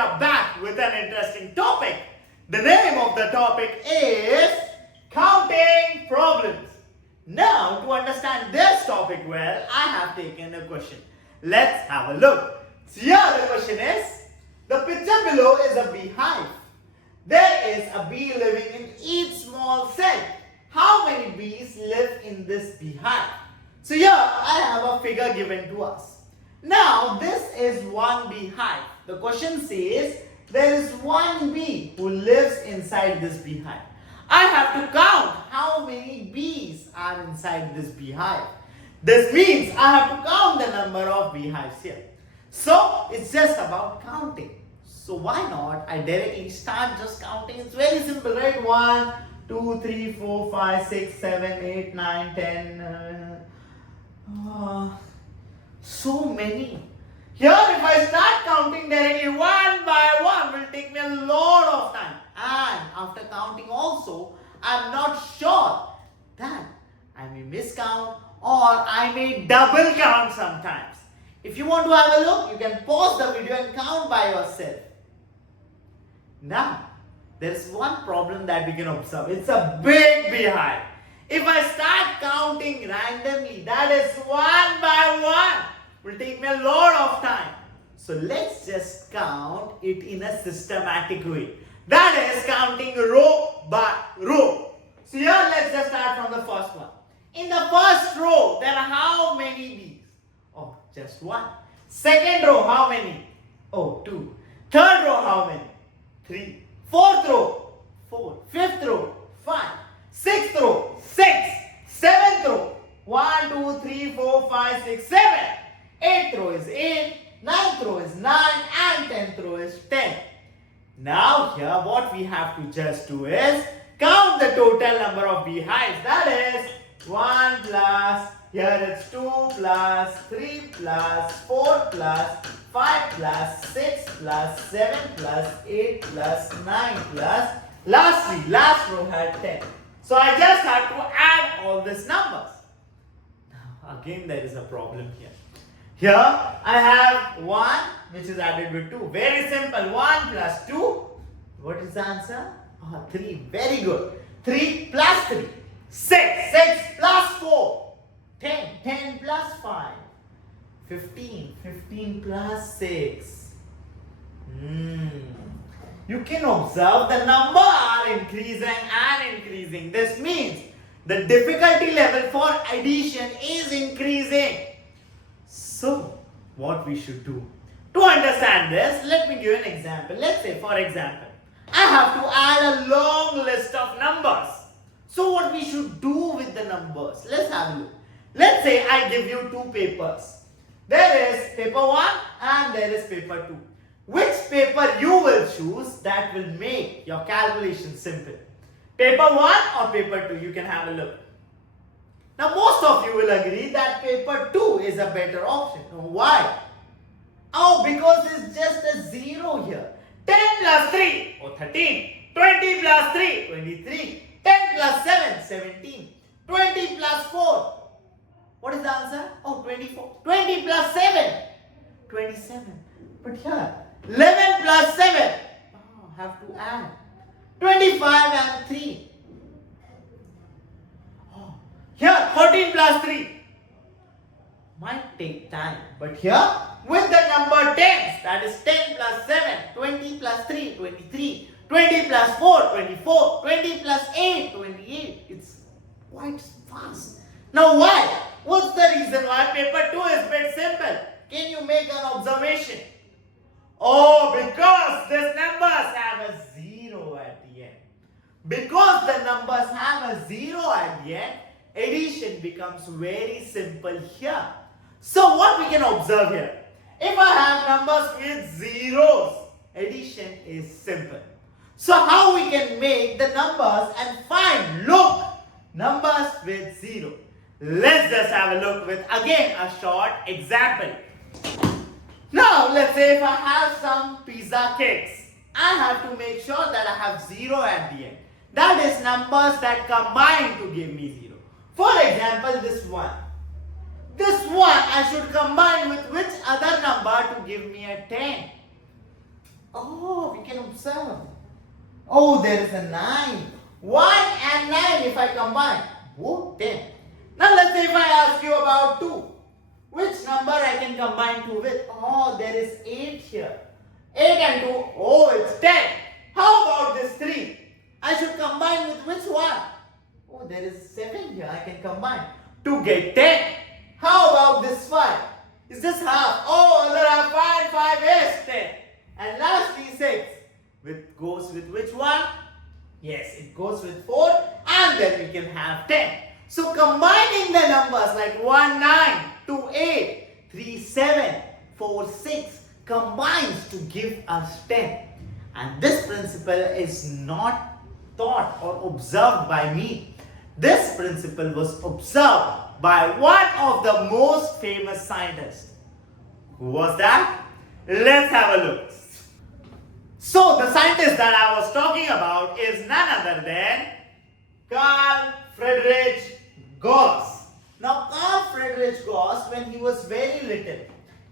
are back with an interesting topic. The name of the topic is counting problems. Now, to understand this topic well, I have taken a question. Let's have a look. So here the question is, the picture below is a beehive. There is a bee living in each small cell. How many bees live in this beehive? So here I have a figure given to us. Now this is one beehive. The question says there is one bee who lives inside this beehive. I have to count how many bees are inside this beehive. This means I have to count the number of beehives here. So it's just about counting. So why not I directly start just counting. It's very simple, right? 1, 2, 3, 4, 5, 6, 7, 8, 9, 10. So many. Here if I start counting directly one by one will take me a lot of time. And after counting also, I'm not sure that I may miscount or I may double count sometimes. If you want to have a look, you can pause the video and count by yourself. Now, there is one problem that we can observe. It's a big beehive. If I start counting randomly, that is one by one, will take me a lot of time. So let's just count it in a systematic way. That is counting row by row. So here let's just start from the first one. In the first row, there are how many bees? Oh, just one. Second row, how many? Oh, 2. Third row, how many? 3. Fourth row, 4. Fifth row, 5. Sixth row, 6. Seventh row, 1, 2, 3, 4, 5, 6, 7. Eighth row is 8. Ninth row is 9. And 10th row is 10. Now here what we have to just do is count the total number of beehives. That is 1 plus, here it's 2 plus, 3 plus, 4 plus, 5 plus, 6 plus, 7 plus, 8 plus, 9 plus, lastly, last row had 10. So I just have to add all these numbers. Now again there is a problem here. Here I have 1 which is added with 2. Very simple. 1 plus 2. What is the answer? 3. Very good. 3 plus 3. 6. 6 plus 4. 10. 10 plus 5. 15. 15 plus 6. You can observe the number are increasing and increasing. This means the difficulty level for addition is increasing. So, what we should do? To understand this, let me give an example. Let's say, for example, I have to add a long list of numbers. So, what we should do with the numbers? Let's have a look. Let's say I give you 2 papers. There is paper 1 and there is paper 2. Which paper you will choose that will make your calculation simple? Paper 1 or paper 2? You can have a look. Now most of you will agree that paper 2 is a better option. Why? Oh, because it's just a 0 here. 10 plus 3, 13. 20 plus 3, 23. 10 plus 7, 17. 20 plus 4. What is the answer? Oh, 24. 20 plus 7, 27. But here, 11 plus 7. Oh, have to add. 25 and 3. Here, 14 plus 3 might take time. But here, with the number 10s, that is 10 plus 7, 20 plus 3, 23, 20 plus 4, 24, 20 plus 8, 28. It's quite fast. Now why? What's the reason why paper 2 is a bit simple? Can you make an observation? Oh, because these numbers have a 0 at the end. Because the numbers have a 0 at the end, addition becomes very simple here. So what we can observe here? If I have numbers with zeros, addition is simple. So how we can make the numbers and find, look, numbers with 0. Let's just have a look with again a short example. Now let's say if I have some pizza cakes, I have to make sure that I have 0 at the end. That is numbers that combine to give me 0. For example, this one. This one I should combine with which other number to give me a 10? Oh, we can observe. Oh, there is a 9. 1 and 9 if I combine. Oh, 10. Now let's say if I ask you about 2. Which number I can combine 2 with? Oh, there is 8 here. 8 and 2. Oh, it's 10. How about this 3? I should combine with which one? Oh, there is 7 here. I can combine to get 10. How about this 5? Is this half? Oh, another half. 5 and 5 is 10. And lastly 6. Goes with which one? Yes, it goes with 4. And then we can have 10. So combining the numbers like 1, 9, 2, 8, 3, 7, 4, 6 combines to give us 10. And this principle is not taught or observed by me. This principle was observed by one of the most famous scientists. Who was that? Let's have a look. So the scientist that I was talking about is none other than Carl Friedrich Gauss. Now Carl Friedrich Gauss, when he was very little,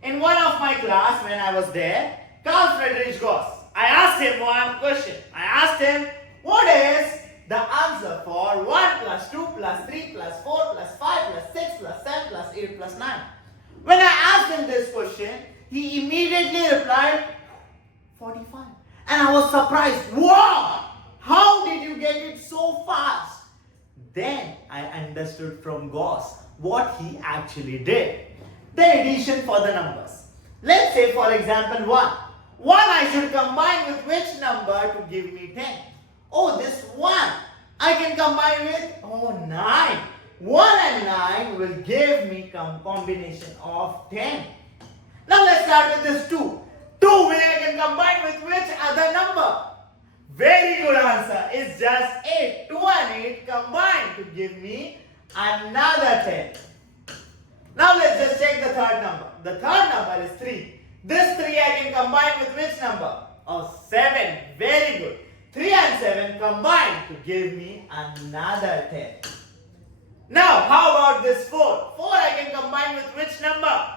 in one of my class when I was there, Carl Friedrich Gauss, I asked him one question. I asked him, what is the answer for 1 plus 2 plus 3 plus 4 plus 5 plus 6 plus 7 plus 8 plus 9? When I asked him this question, he immediately replied, 45. And I was surprised. Wow! How did you get it so fast? Then I understood from Gauss what he actually did. The addition for the numbers. Let's say for example 1. 1 I should combine with which number to give me 10? Oh, this 1 I can combine with 9. 1 and 9 will give me combination of 10. Now let's start with this 2. 2 I can combine with which other number? Very good answer. It's just 8. 2 and 8 combined to give me another 10. Now let's just check the third number. The third number is 3. This 3 I can combine with which number? Oh, 7. Very good. 3 and 7 combined to give me another 10. Now, how about this 4? 4 I can combine with which number?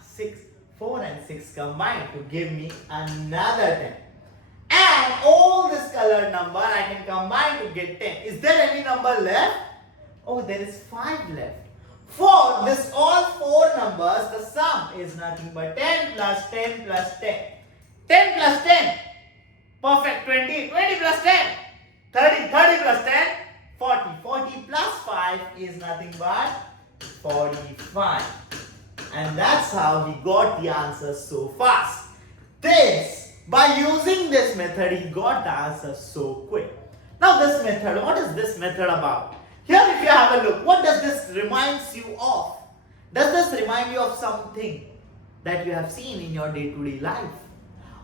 6. 4 and 6 combined to give me another 10. And all this colored number I can combine to get 10. Is there any number left? Oh, there is 5 left. For this all 4 numbers, the sum is nothing but 10 plus 10 plus 10. 10 plus 10. Perfect. 20. 20 plus 10. 30. 30 plus 10. 40. 40 plus 5 is nothing but 45. And that's how he got the answer so fast. By using this method, he got the answer so quick. Now this method, what is this method about? Here if you have a look, what does this reminds you of? Does this remind you of something that you have seen in your day-to-day life?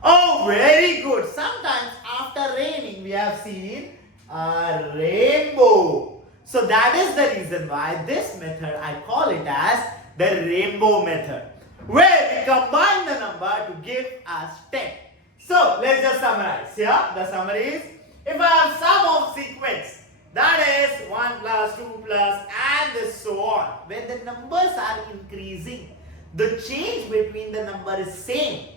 Oh, very good. Sometimes after raining, we have seen a rainbow. So that is the reason why this method, I call it as the rainbow method, where we combine the number to give us 10. So let's just summarize. Here the summary is, if I have sum of sequence, that is 1 plus 2 plus and so on, when the numbers are increasing, the change between the number is same.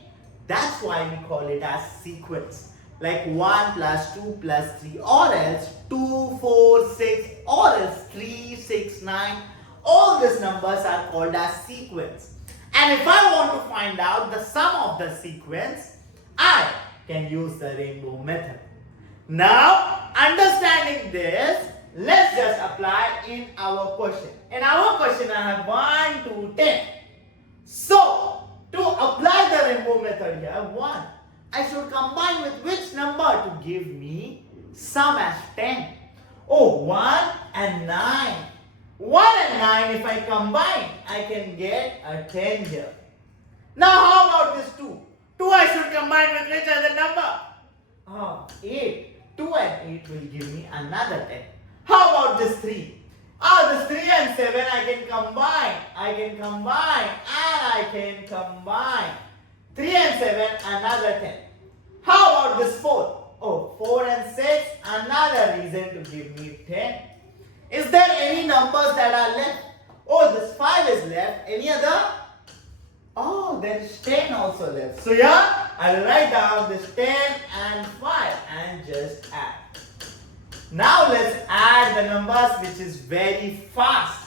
That's why we call it as sequence. Like 1 plus 2 plus 3, or else 2, 4, 6, or else 3, 6, 9. All these numbers are called as sequence. And if I want to find out the sum of the sequence, I can use the rainbow method. Now, understanding this, let's just apply in our question. In our question, I have 1 to 10. So, to apply the rainbow method here, 1, I should combine with which number to give me sum as 10? Oh, 1 and 9. 1 and 9, if I combine, I can get a 10 here. Now, how about this 2? 2 I should combine with which other number? 8. 2 and 8 will give me another 10. How about this 3? This 3 and 7 I can combine. And I can combine. 3 and 7, another 10. How about this 4? 4 and 6, another reason to give me 10. Is there any numbers that are left? This 5 is left. Any other? There is 10 also left. So yeah, I'll write down this 10 and 5 and just add. Now let's add the numbers which is very fast.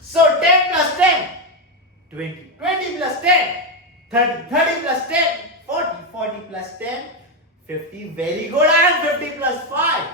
So 10 plus 10, 20, 20 plus 10, 30, 30 plus 10, 40, 40 plus 10, 50, very good, and 50 plus 5.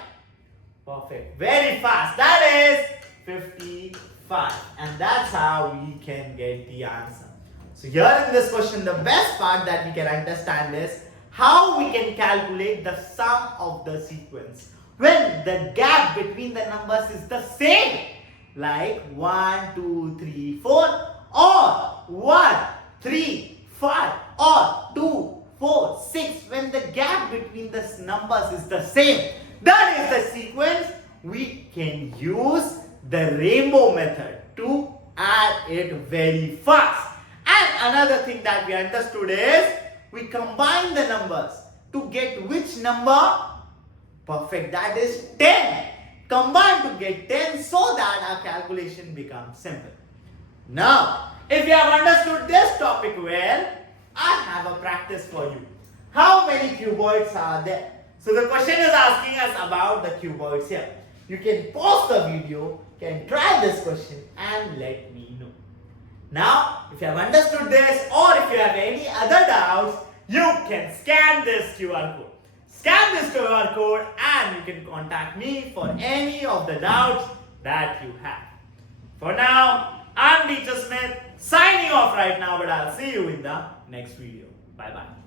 Perfect, very fast, that is 55, and that's how we can get the answer. So here in this question, the best part that we can understand is how we can calculate the sum of the sequence when the gap between the numbers is the same, like 1, 2, 3, 4, or 1, 3, 5, or 2, 4, 6. When the gap between the numbers is the same, that is the sequence. We can use the rainbow method to add it very fast. And another thing that we understood is we combine the numbers to get which number? Perfect, that is 10. Combine to get 10 so that our calculation becomes simple. Now, if you have understood this topic well, I have a practice for you. How many cuboids are there? So the question is asking us about the cuboids here. You can pause the video, can try this question and let me know. Now, if you have understood this or if you have any other doubts, you can scan this QR code. Scan this QR code and you can contact me for any of the doubts that you have. For now, I'm Teacher Smith signing off right now, but I'll see you in the next video. Bye bye.